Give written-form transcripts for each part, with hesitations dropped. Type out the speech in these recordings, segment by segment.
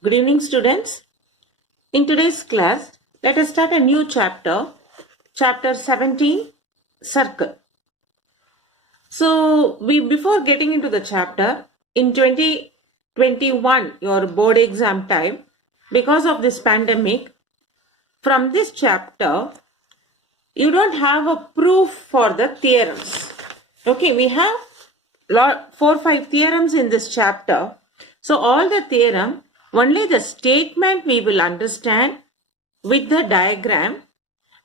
Good evening, students. In today's class, let us start a new chapter, chapter 17, Circle. So, before getting into the chapter, in 2021, your board exam time, because of this pandemic, from this chapter, you don't have a proof for the theorems. Okay, we have 4 or 5 theorems in this chapter. So all the theorem, only the statement we will understand with the diagram,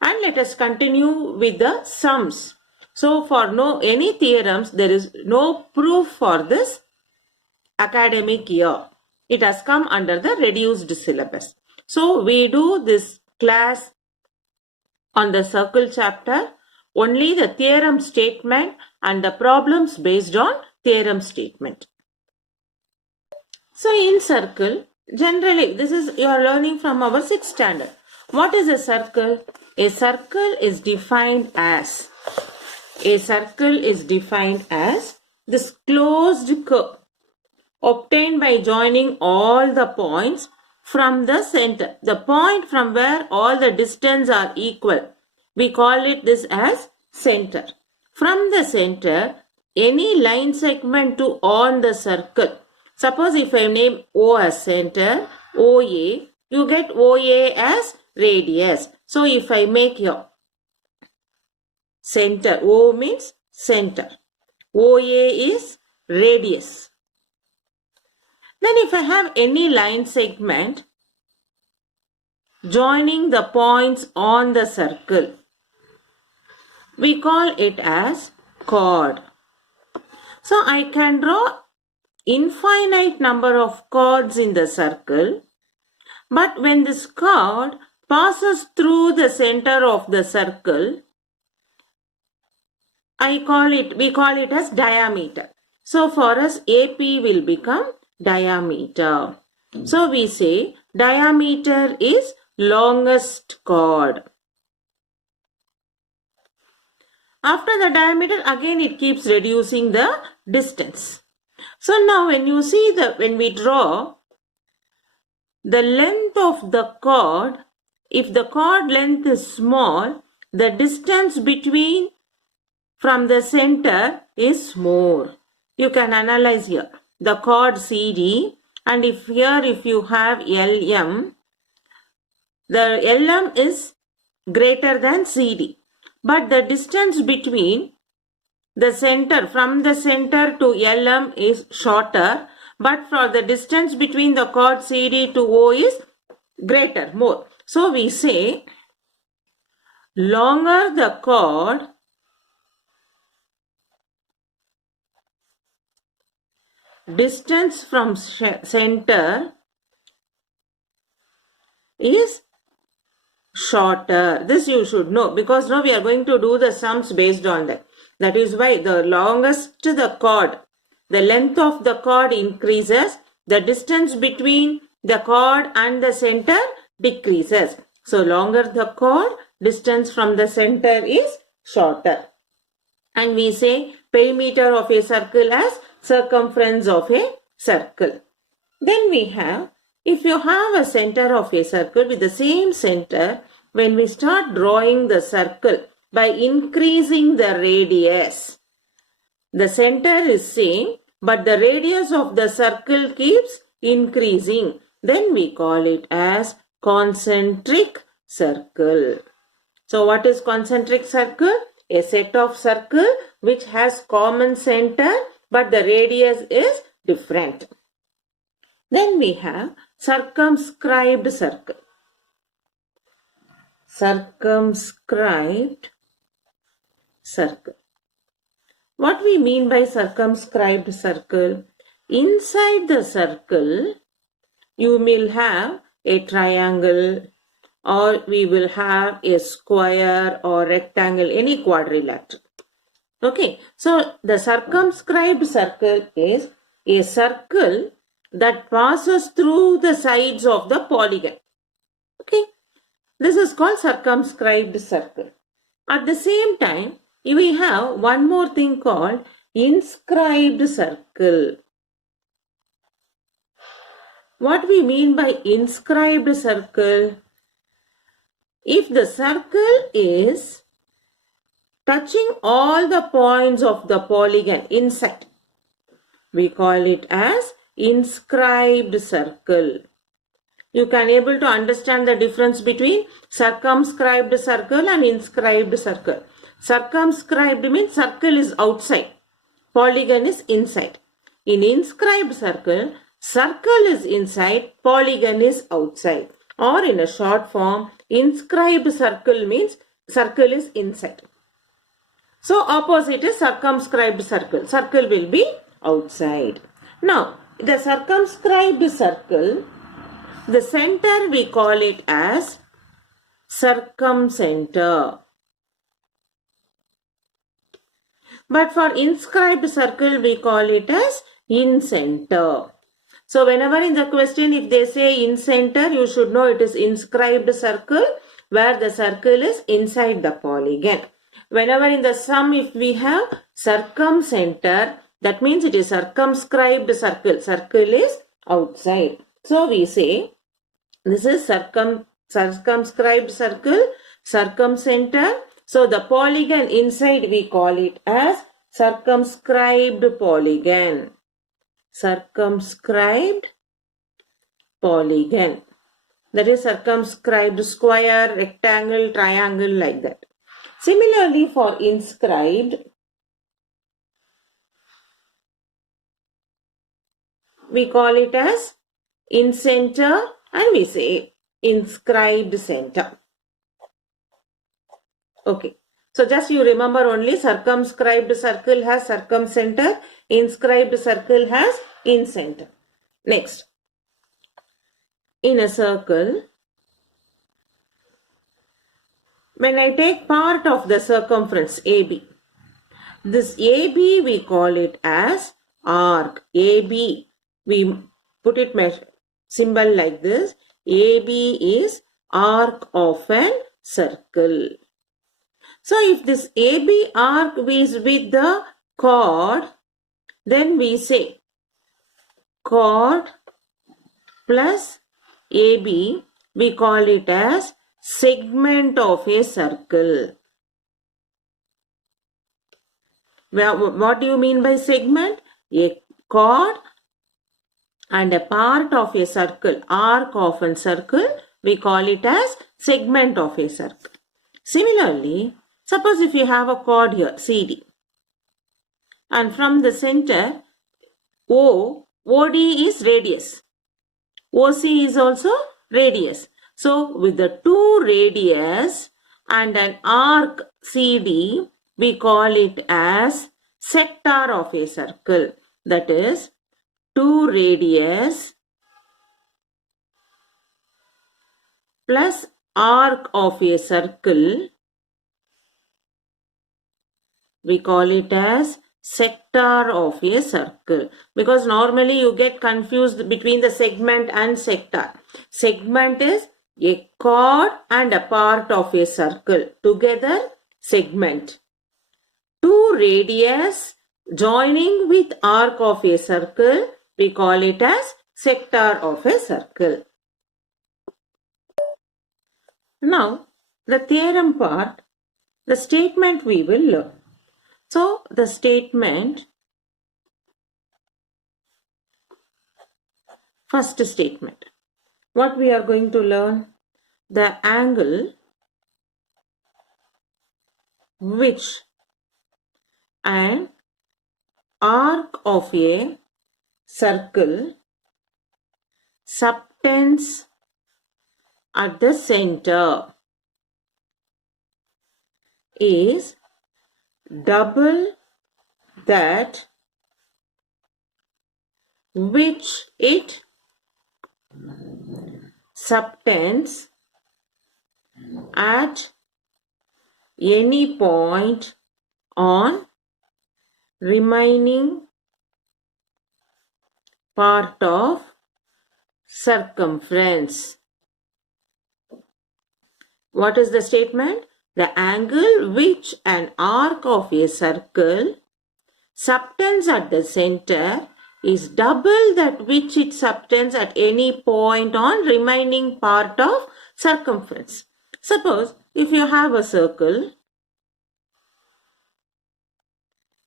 and let us continue with the sums. So for any theorems, there is no proof for this academic year. It has come under the reduced syllabus. So we do this class on the circle chapter, only the theorem statement and the problems based on theorem statement. So in circle, generally, this is you are learning from our 6th standard. What is a circle? A circle is defined as this closed curve obtained by joining all the points from the center. The point from where all the distance are equal. We call it this as center. From the center, any line segment to on the circle. Suppose if I name O as center, OA, you get OA as radius. So if I make here center, O means center, OA is radius. Then if I have any line segment joining the points on the circle, we call it as chord. So I can draw infinite number of chords in the circle, but when this chord passes through the center of the circle, we call it as diameter. So for us, AP will become diameter. So we say diameter is longest chord. After the diameter, again it keeps reducing the distance. So now when you see when we draw the length of the chord, if the chord length is small, the distance between from the center is more. You can analyze here the chord CD, and if you have LM, the LM is greater than CD, but the distance between the center, from the center to LM is shorter, but for the distance between the chord CD to O is greater, more. So we say longer the chord, distance from center is shorter. This you should know, because now we are going to do the sums based on that. That is why the longest the chord, the length of the chord increases, the distance between the chord and the center decreases. So longer the chord, distance from the center is shorter. And we say perimeter of a circle as circumference of a circle. Then we have, if you have a center of a circle with the same center, when we start drawing the circle by increasing the radius, the center is same, but the radius of the circle keeps increasing. Then we call it as concentric circle. So what is concentric circle? A set of circle which has common center, but the radius is different. Then we have circumscribed circle. Circumscribed circle. What we mean by circumscribed circle? Inside the circle, you will have a triangle, or we will have a square or rectangle, any quadrilateral. Okay, so the circumscribed circle is a circle that passes through the sides of the polygon. Okay, this is called circumscribed circle. At the same time, we have one more thing called inscribed circle. what we mean by inscribed circle? If the circle is touching all the points of the polygon inside, we call it as inscribed circle. You can able to understand the difference between circumscribed circle and inscribed circle. Circumscribed means circle is outside, polygon is inside. In inscribed circle, circle is inside, polygon is outside. Or in a short form, inscribed circle means circle is inside. So opposite is circumscribed circle. Circle will be outside. Now, the circumscribed circle, the center we call it as circumcenter. But for inscribed circle, we call it as incenter. So whenever in the question, if they say incenter, you should know it is inscribed circle where the circle is inside the polygon. Whenever in the sum, if we have circumcenter, that means it is circumscribed circle. Circle is outside. So we say this is circumscribed circle, circumcenter. So the polygon inside we call it as circumscribed polygon. Circumscribed polygon. That is circumscribed square, rectangle, triangle, like that. Similarly for inscribed, we call it as incenter and we say inscribed center. Okay. So just you remember only circumscribed circle has circumcenter, inscribed circle has incenter. Next. In a circle, when I take part of the circumference AB, this AB we call it as arc. AB, we put it symbol like this. AB is arc of an circle. So if this AB arc is with the chord, then we say chord plus AB, we call it as segment of a circle. What do you mean by segment? A chord and a part of a circle, arc of a circle, we call it as segment of a circle. Similarly, suppose if you have a chord here, CD, and from the center, OD is radius, OC is also radius. So, with the two radius and an arc CD, we call it as sector of a circle. That is, two radius plus arc of a circle, we call it as sector of a circle. Because normally you get confused between the segment and sector. Segment is a chord and a part of a circle. Together, segment. Two radius joining with arc of a circle, we call it as sector of a circle. Now, the theorem part, the statement we will learn. So, the statement, first statement. What we are going to learn? The angle which an arc of a circle subtends at the center is double that which it subtends at any point on remaining part of circumference. What is the statement? The angle which an arc of a circle subtends at the center is double that which it subtends at any point on remaining part of circumference. Suppose if you have a circle,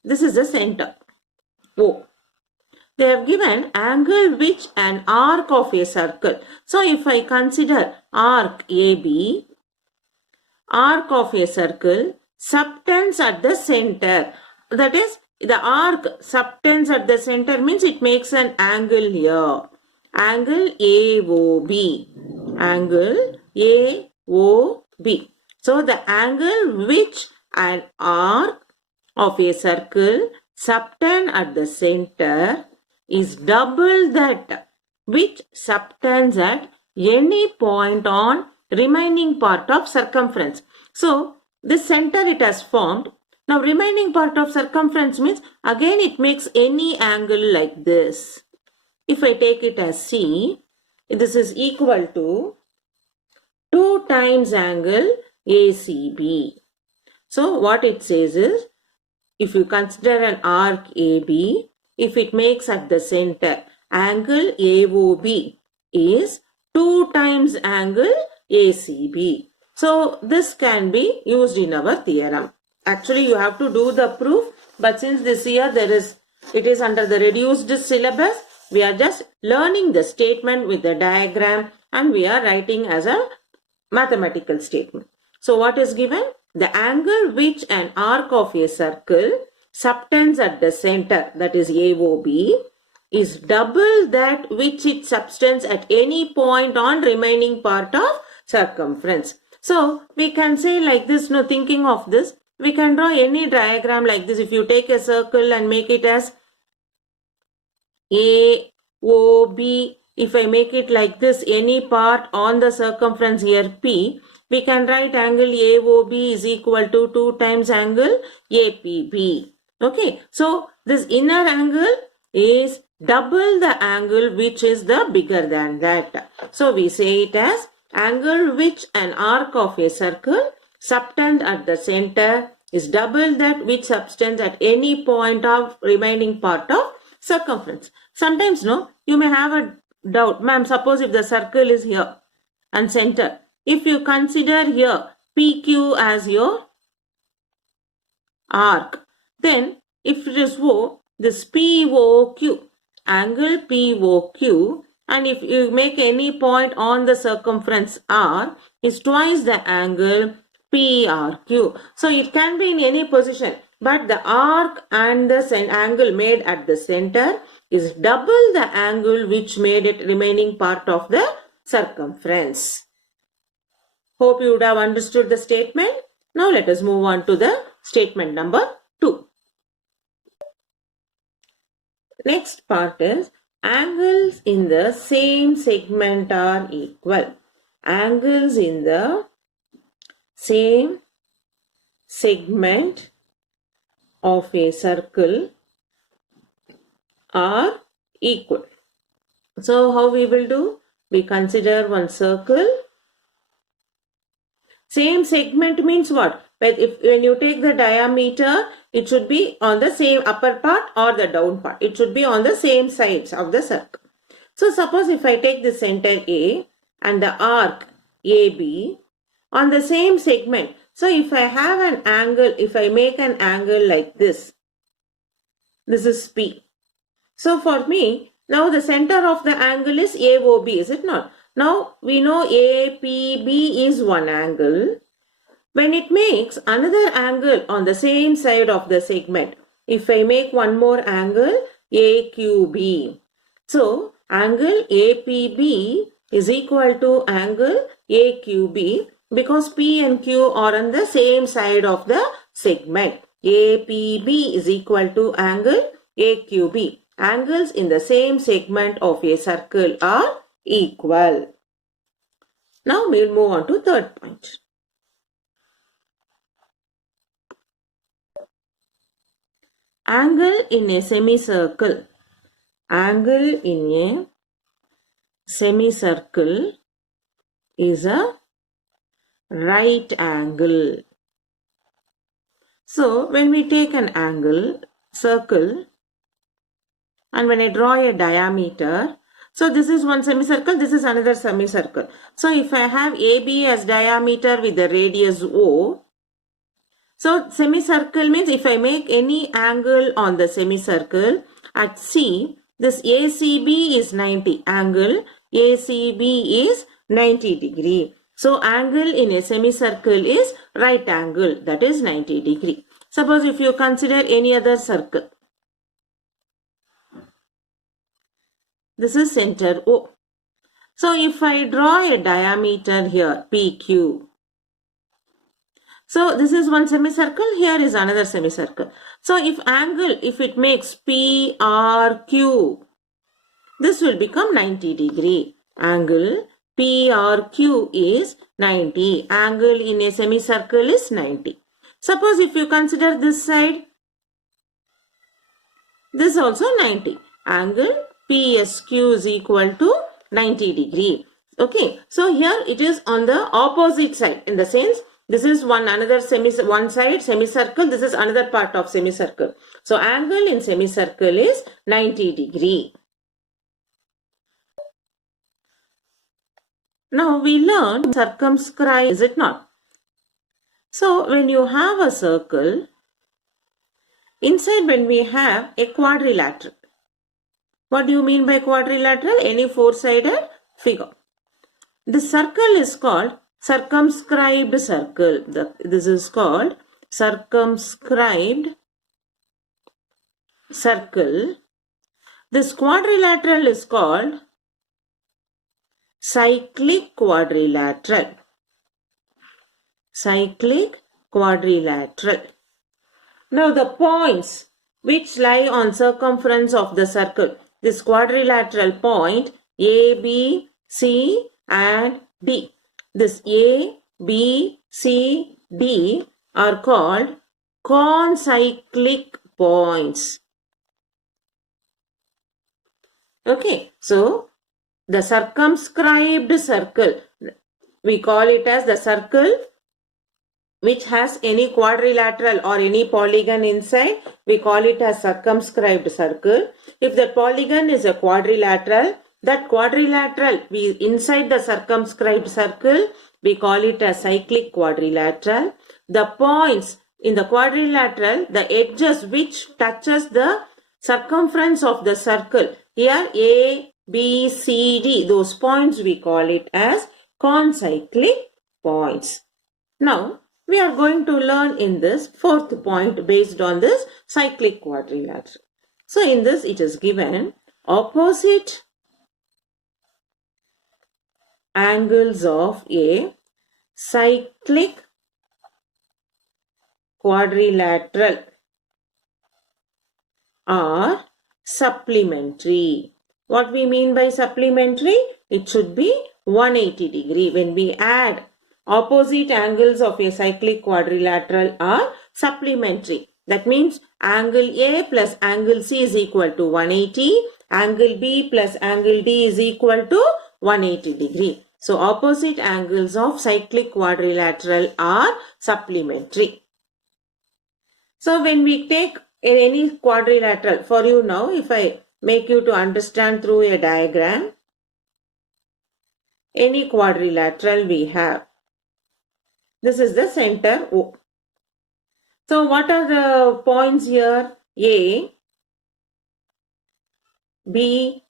this is the center O. They have given angle which an arc of a circle. So if I consider arc AB, arc of a circle subtends at the center. That is, the arc subtends at the center means it makes an angle here. Angle AOB. Angle AOB. So the angle which an arc of a circle subtend at the center is double that which subtends at any point on remaining part of circumference. So this center it has formed. Now remaining part of circumference means again it makes any angle like this. If I take it as C, this is equal to 2 times angle ACB. So what it says is, if you consider an arc AB, if it makes at the center, angle AOB is 2 times angle ACB. So this can be used in our theorem. Actually, you have to do the proof, but since this year it is under the reduced syllabus, we are just learning the statement with the diagram and we are writing as a mathematical statement. So what is given? The angle which an arc of a circle subtends at the center, that is AOB, is double that which it subtends at any point on remaining part of circumference. So we can say like this, no, thinking of this, we can draw any diagram like this. If you take a circle and make it as AOB, if I make it like this, any part on the circumference here P, we can write angle AOB is equal to 2 times angle APB. Okay, so this inner angle is double the angle which is the bigger than that. So we say it as angle which an arc of a circle subtend at the center is double that which subtends at any point of remaining part of circumference. Sometimes no, you may have a doubt. Ma'am, suppose if the circle is here and center, if you consider here PQ as your arc, then if it is O, this POQ, angle POQ, and if you make any point on the circumference R, is twice the angle PRQ. So it can be in any position, but the arc and the angle made at the center is double the angle which made it remaining part of the circumference. Hope you would have understood the statement. Now let us move on to the statement number 2. Next part is angles in the same segment are equal. Angles in the same segment of a circle are equal. So how we will do? We consider one circle. Same segment means what? But when you take the diameter, it should be on the same upper part or the down part. It should be on the same sides of the circle. So suppose if I take the center A and the arc AB on the same segment. So if I have an angle, if I make an angle like this is P. So for me, now the center of the angle is AOB, is it not? Now we know APB is one angle. When it makes another angle on the same side of the segment, if I make one more angle AQB. So angle APB is equal to angle AQB because P and Q are on the same side of the segment. APB is equal to angle AQB. Angles in the same segment of a circle are equal. Now we'll move on to third point. Angle in a semicircle. Angle in a semicircle is a right angle. So when we take an angle, circle, And when I draw a diameter, so this is one semicircle, this is another semicircle. So if I have AB as diameter with the radius O, so semicircle means if I make any angle on the semicircle at C, this ACB is 90. Angle ACB is 90 degree. So angle in a semicircle is right angle, that is 90 degree. Suppose if you consider any other circle. This is center O. So if I draw a diameter here, PQ. So this is one semicircle, here is another semicircle. So if angle, if it makes PRQ, this will become 90 degree. Angle PRQ is 90. Angle in a semicircle is 90. Suppose if you consider this side, this also 90. Angle PSQ is equal to 90 degree. Okay, so here it is on the opposite side, in the sense this is one side semicircle, this is another part of semicircle. So angle in semicircle is 90 degree. Now we learned circumscribe, is it not? So when you have a circle, inside when we have a quadrilateral. What do you mean by quadrilateral? Any four-sided figure. The circle is called circumscribed circle. This is called circumscribed circle. This quadrilateral is called cyclic quadrilateral. Cyclic quadrilateral. Now the points which lie on circumference of the circle. This quadrilateral point A, B, C and D. This A, B, C, D are called concyclic points. Okay, so the circumscribed circle, we call it as the circle which has any quadrilateral or any polygon inside, we call it as circumscribed circle. If the polygon is a quadrilateral, that quadrilateral, inside the circumscribed circle, we call it a cyclic quadrilateral. The points in the quadrilateral, the edges which touches the circumference of the circle, here A, B, C, D, those points we call it as concyclic points. Now, we are going to learn in this fourth point based on this cyclic quadrilateral. So, in this it is given opposite angles of a cyclic quadrilateral are supplementary. What we mean by supplementary? It should be 180 degree. When we add opposite angles of a cyclic quadrilateral are supplementary. That means angle A plus angle C is equal to 180. Angle B plus angle D is equal to 180 degree. So opposite angles of cyclic quadrilateral are supplementary. So when we take any quadrilateral, for you now, if I make you to understand through a diagram, any quadrilateral we have. This is the center O. So what are the points here? A, B,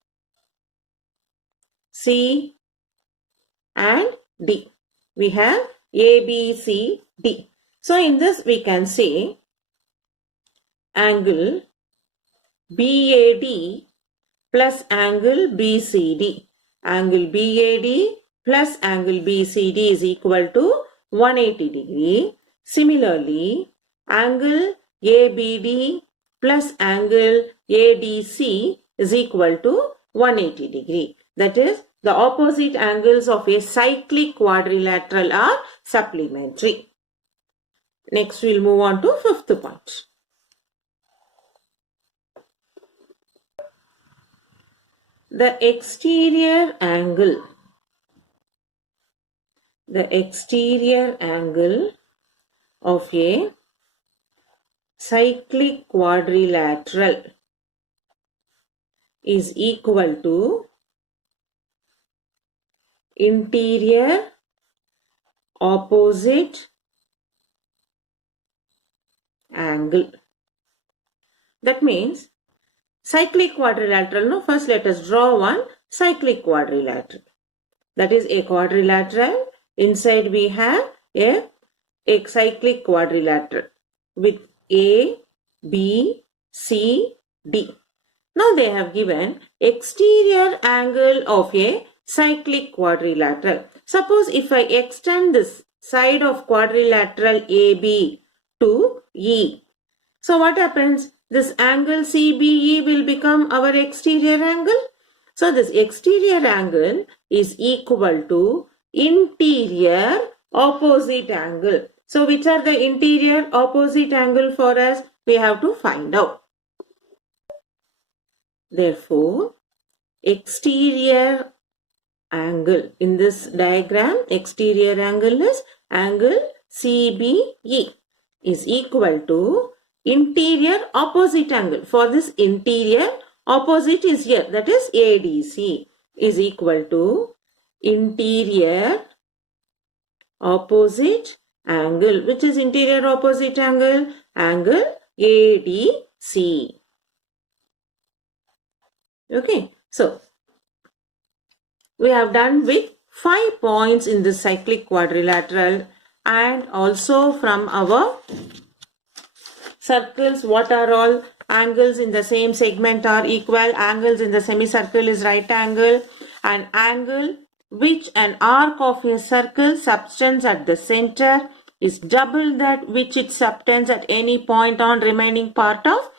C and D. We have A, B, C, D. So in this we can say angle BAD plus angle BCD. Angle BAD plus angle BCD is equal to 180 degree. Similarly, angle ABD plus angle ADC is equal to 180 degree. That is, the opposite angles of a cyclic quadrilateral are supplementary. Next, we'll move on to fifth point. The exterior angle. The exterior angle of a cyclic quadrilateral is equal to interior opposite angle. That means cyclic quadrilateral. No, first let us draw one cyclic quadrilateral. That is a quadrilateral. Inside we have a cyclic quadrilateral with A, B, C, D. Now they have given exterior angle of a cyclic quadrilateral. Suppose if I extend this side of quadrilateral AB to E. So what happens? This angle CBE will become our exterior angle. So this exterior angle is equal to interior opposite angle. So which are the interior opposite angle for us? We have to find out. Therefore, exterior angle in this diagram, exterior angle is angle CBE is equal to interior opposite angle. For this interior, opposite is here, that is ADC is equal to interior opposite angle. Which is interior opposite angle? Angle ADC. Okay, so we have done with 5 points in the cyclic quadrilateral, and also from our circles, what are all angles in the same segment are equal. Angles in the semicircle is right angle, and angle which an arc of a circle subtends at the center is double that which it subtends at any point on remaining part of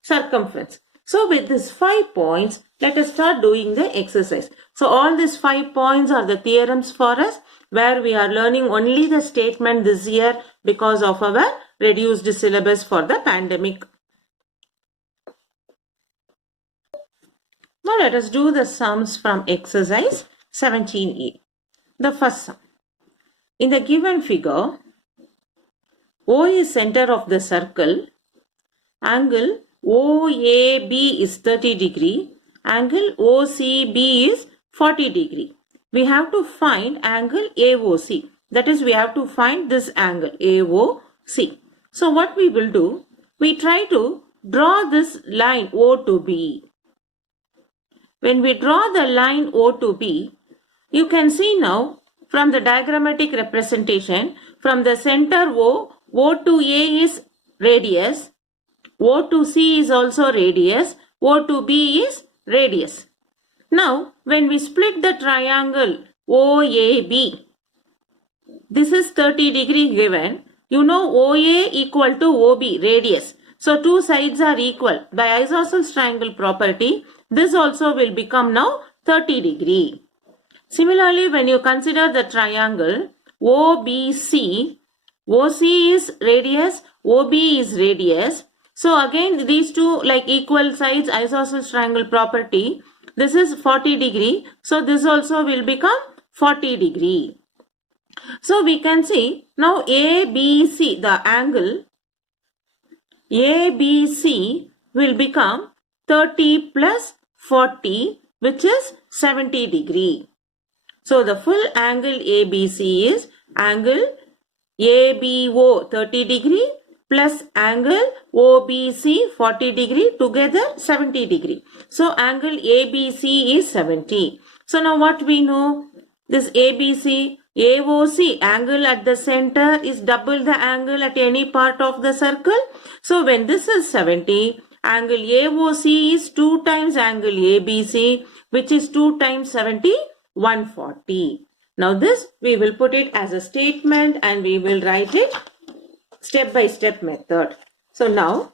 circumference. So with these 5 points, let us start doing the exercise. So all these 5 points are the theorems for us, where we are learning only the statement this year because of our reduced syllabus for the pandemic. Now let us do the sums from exercise 17A. The first sum. In the given figure, O is center of the circle, angle OAB is 30 degree, angle OCB is 40 degree. We have to find angle AOC. That is, we have to find this angle AOC. So what we will do, we try to draw this line O to B. When we draw the line O to B, you can see now from the diagrammatic representation, from the center O to A is radius, O to C is also radius, O to B is radius. Now, when we split the triangle OAB, this is 30 degree given. You know OA equal to OB, radius. So, two sides are equal. By isosceles triangle property, this also will become now 30 degree. Similarly, when you consider the triangle OBC, OC is radius, OB is radius. So again, these two like equal sides, isosceles triangle property. This is 40 degree. So this also will become 40 degree. So we can see now ABC, the angle ABC will become 30 plus 40, which is 70 degree. So the full angle ABC is angle ABO 30 degree plus angle OBC 40 degree, together 70 degree. So angle ABC is 70. So now what we know? This ABC, AOC angle at the center is double the angle at any part of the circle. So when this is 70, angle AOC is 2 times angle ABC, which is 2 times 70, 140. Now this we will put it as a statement and we will write it step by step method. So now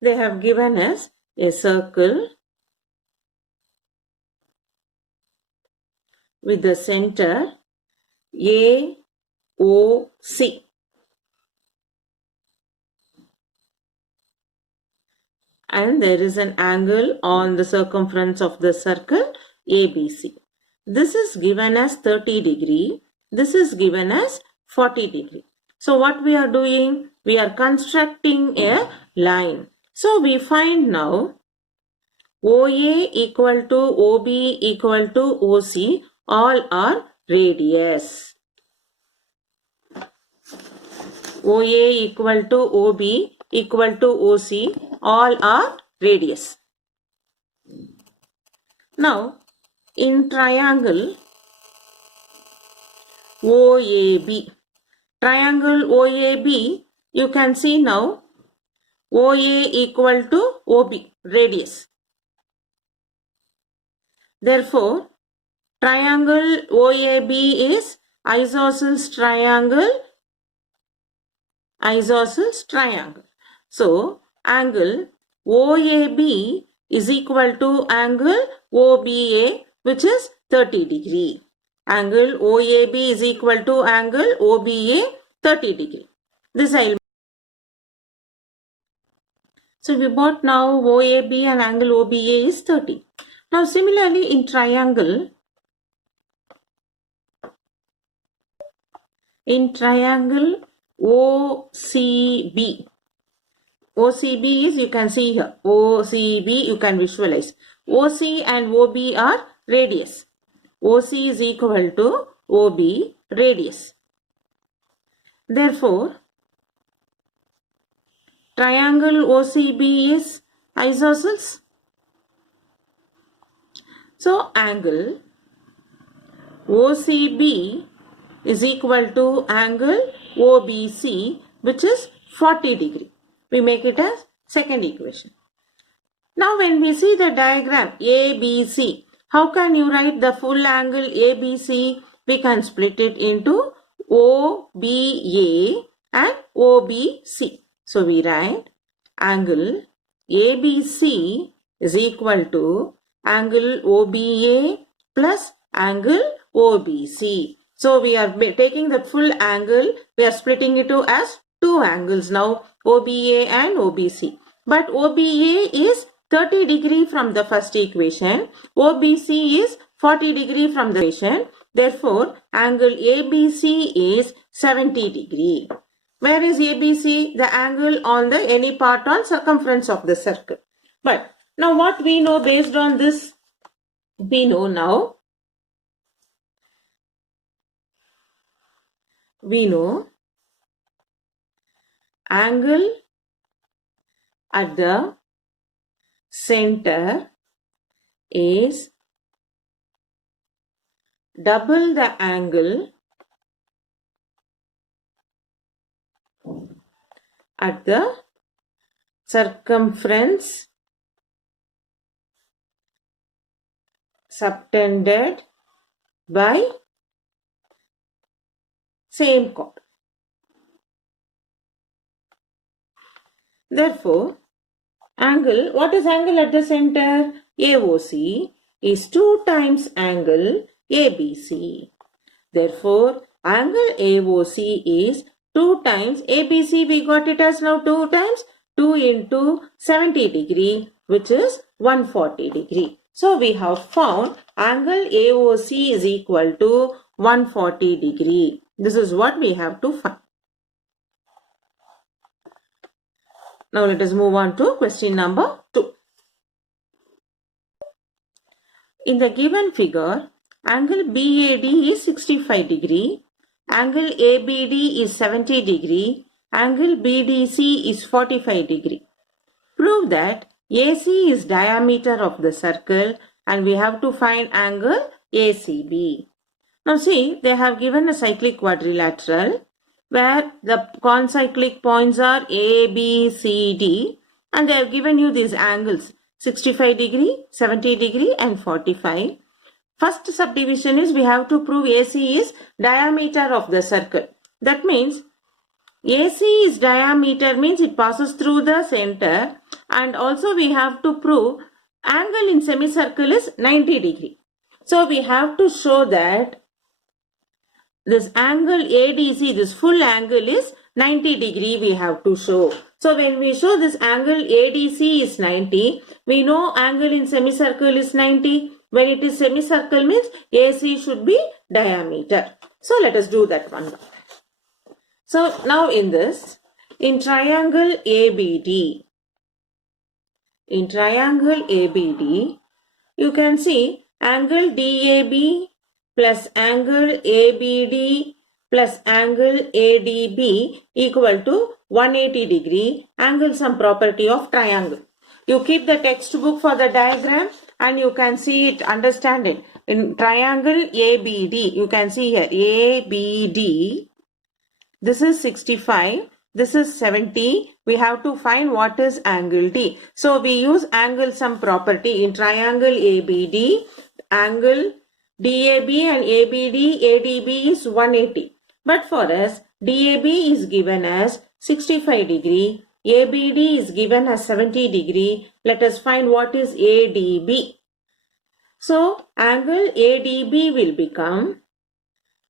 they have given us a circle with the center AOC. And there is an angle on the circumference of the circle ABC. This is given as 30 degree This is given as 40 degree. So what we are doing? We are constructing a line. So we find now OA equal to OB equal to OC, all are radius. OA equal to OB equal to OC, all are radius. Now, in triangle OAB, you can see now OA equal to OB, radius. Therefore, triangle OAB is isosceles triangle. So, angle OAB is equal to angle OBA, which is 30 degree. Angle OAB is equal to angle OBA 30 degree. This I will. So we bought now OAB and angle OBA is 30. Now similarly in triangle OCB. OCB is, you can see here, OCB you can visualize. OC and OB are radius. OC is equal to OB radius. Therefore, triangle OCB is isosceles. So, angle OCB is equal to angle OBC, which is 40 degree. We make it as second equation. Now, when we see the diagram ABC, how can you write the full angle ABC? We can split it into OBA and OBC. So, we write angle ABC is equal to angle OBA plus angle OBC. So, we are taking the full angle, we are splitting it as two angles now, OBA and OBC. But OBA is 30 degree from the first equation. OBC is 40 degree from the equation. Therefore, angle ABC is 70 degree. Where is ABC? The angle on the any part on circumference of the circle. But now what we know based on this? We know now. We know angle at the center is double the angle at the circumference subtended by same chord. Therefore, angle, what is angle at the center? AOC is 2 times angle ABC. Therefore, angle AOC is 2 times ABC. We got it as now 2 times 2 into 70 degree, which is 140 degree. So, we have found angle AOC is equal to 140 degree. This is what we have to find. Now let us move on to question number 2. In the given figure, angle BAD is 65 degree, angle ABD is 70 degree, angle BDC is 45 degree. Prove that AC is diameter of the circle and we have to find angle ACB. Now see, they have given a cyclic quadrilateral where the concyclic points are A, B, C, D and they have given you these angles 65 degree, 70 degree and 45. First subdivision is we have to prove AC is diameter of the circle. That means AC is diameter means it passes through the center and also we have to prove angle in semicircle is 90 degree. So we have to show that this angle ADC, this full angle is 90 degree we have to show. So when we show this angle ADC is 90, we know angle in semicircle is 90. When it is semicircle means AC should be diameter. So let us do that one. So now in this, in triangle ABD, you can see angle DAB plus angle ABD plus angle ADB equal to 180 degree angle sum property of triangle. You keep the textbook for the diagram and you can see it, understand it. In triangle ABD, you can see here ABD, this is 65, this is 70. We have to find what is angle D. So we use angle sum property in triangle ABD. Angle DAB and ABD, ADB is 180. But for us, DAB is given as 65 degree. ABD is given as 70 degree. Let us find what is ADB. So angle ADB will become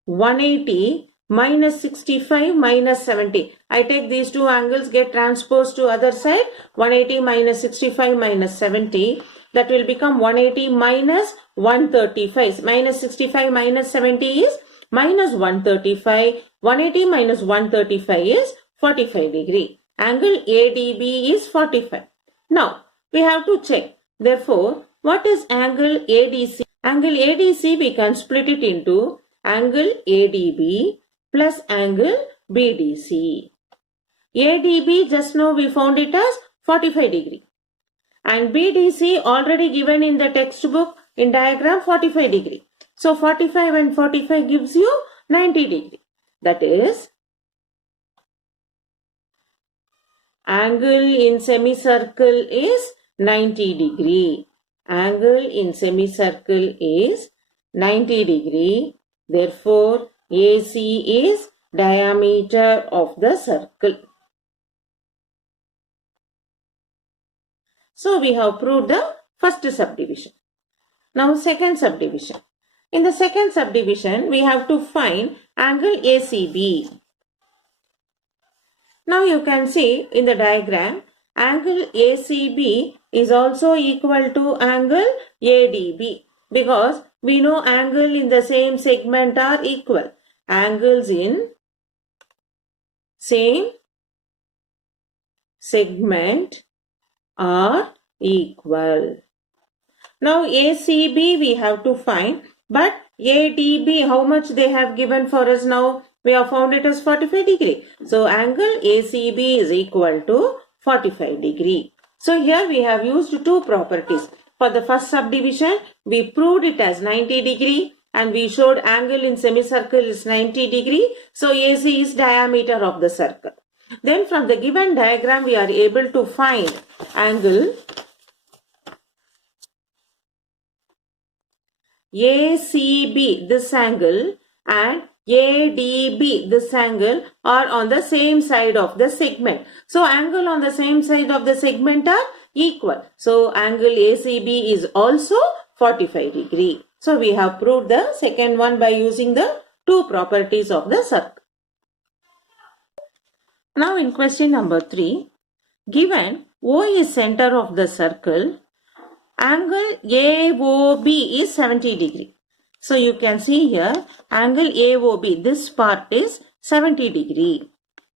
180 minus 65 minus 70. I take these two angles, get transposed to other side. 180 minus 65 minus 70. That will become 180 minus 135. Minus 65 minus 70 is minus 135. 180 minus 135 is 45 degree. Angle ADB is 45. Now, we have to check. Therefore, what is angle ADC? Angle ADC, we can split it into angle ADB plus angle BDC. ADB, just now we found it as 45 degree. And BDC already given in the textbook in diagram 45 degree. So 45 and 45 gives you 90 degree. That is, angle in semicircle is 90 degree. Angle in semicircle is 90 degree. Therefore, AC is diameter of the circle. So we have proved the first subdivision. Now second subdivision. In the second subdivision, we have to find angle ACB. Now you can see in the diagram, angle ACB is also equal to angle ADB because we know angle in the same segment are equal. Angles in same segment are equal. Now ACB we have to find, but ADB, how much they have given for us now? We have found it as 45 degree. So angle ACB is equal to 45 degree. So here we have used two properties. For the first subdivision, we proved it as 90 degree and we showed angle in semicircle is 90 degree. So AC is diameter of the circle. Then from the given diagram, we are able to find angle ACB, this angle, and ADB, this angle, are on the same side of the segment. So angle on the same side of the segment are equal. So angle ACB is also 45 degree. So we have proved the second one by using the two properties of the circle. Now in question number 3, given O is center of the circle, angle AOB is 70 degree. So you can see here, angle AOB, this part is 70 degree.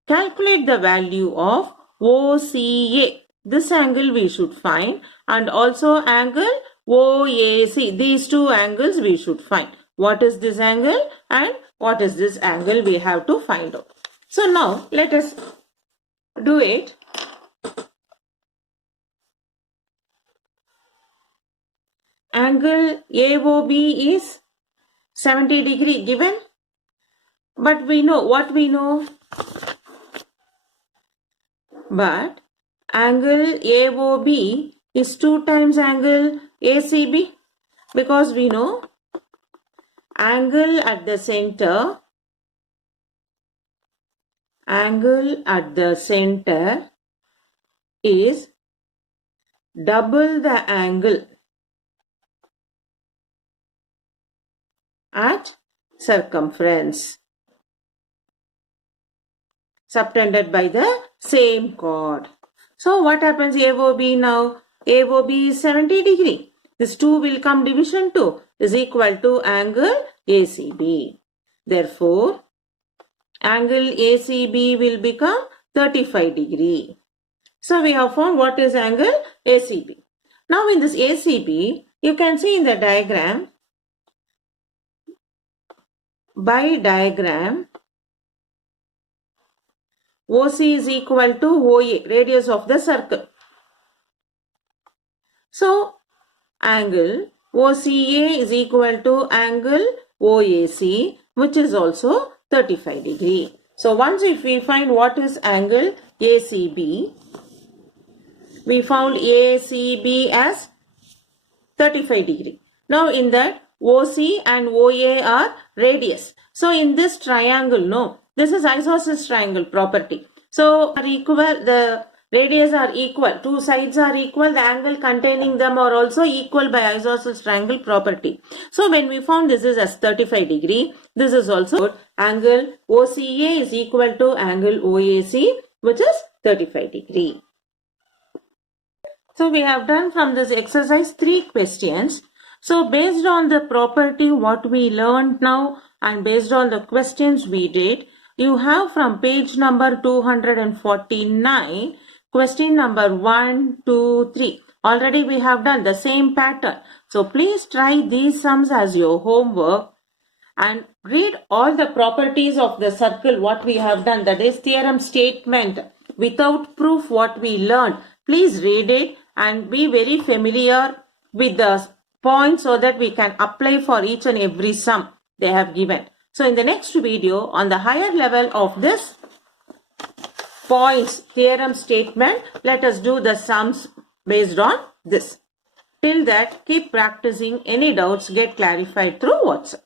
Calculate the value of OCA. This angle we should find, and also angle OAC. These two angles we should find. What is this angle and what is this angle we have to find out. So now let us do it. Angle AOB is 70 degree given, but we know what we know. But angle AOB is 2 times angle ACB because we know angle at the center is double the angle at circumference subtended by the same chord. So what happens AOB now? AOB is 70 degree. This 2 will come division 2 is equal to angle ACB. Therefore, angle ACB will become 35 degree. So we have found what is angle ACB. Now in this ACB, you can see in the diagram, by diagram, OC is equal to OA, radius of the circle. So angle OCA is equal to angle OAC, which is also 35 degree. So once if we find what is angle ACB, we found ACB as 35 degree. Now in that OC and OA are radius. So in this triangle, no, this is isosceles triangle property. So are equal, the radius are equal, two sides are equal, the angle containing them are also equal by isosceles triangle property. So when we found this is as 35 degree, this is also angle OCA is equal to angle OAC, which is 35 degree. So we have done from this exercise 3 questions. So based on the property what we learned now and based on the questions we did, you have from page number 249, question number 1, 2, 3. Already we have done the same pattern. So please try these sums as your homework and read all the properties of the circle what we have done, that is theorem statement without proof what we learned. Please read it and be very familiar with the points so that we can apply for each and every sum they have given. So in the next video on the higher level of this points theorem statement, let us do the sums based on this. Till that, keep practicing. Any doubts get clarified through WhatsApp.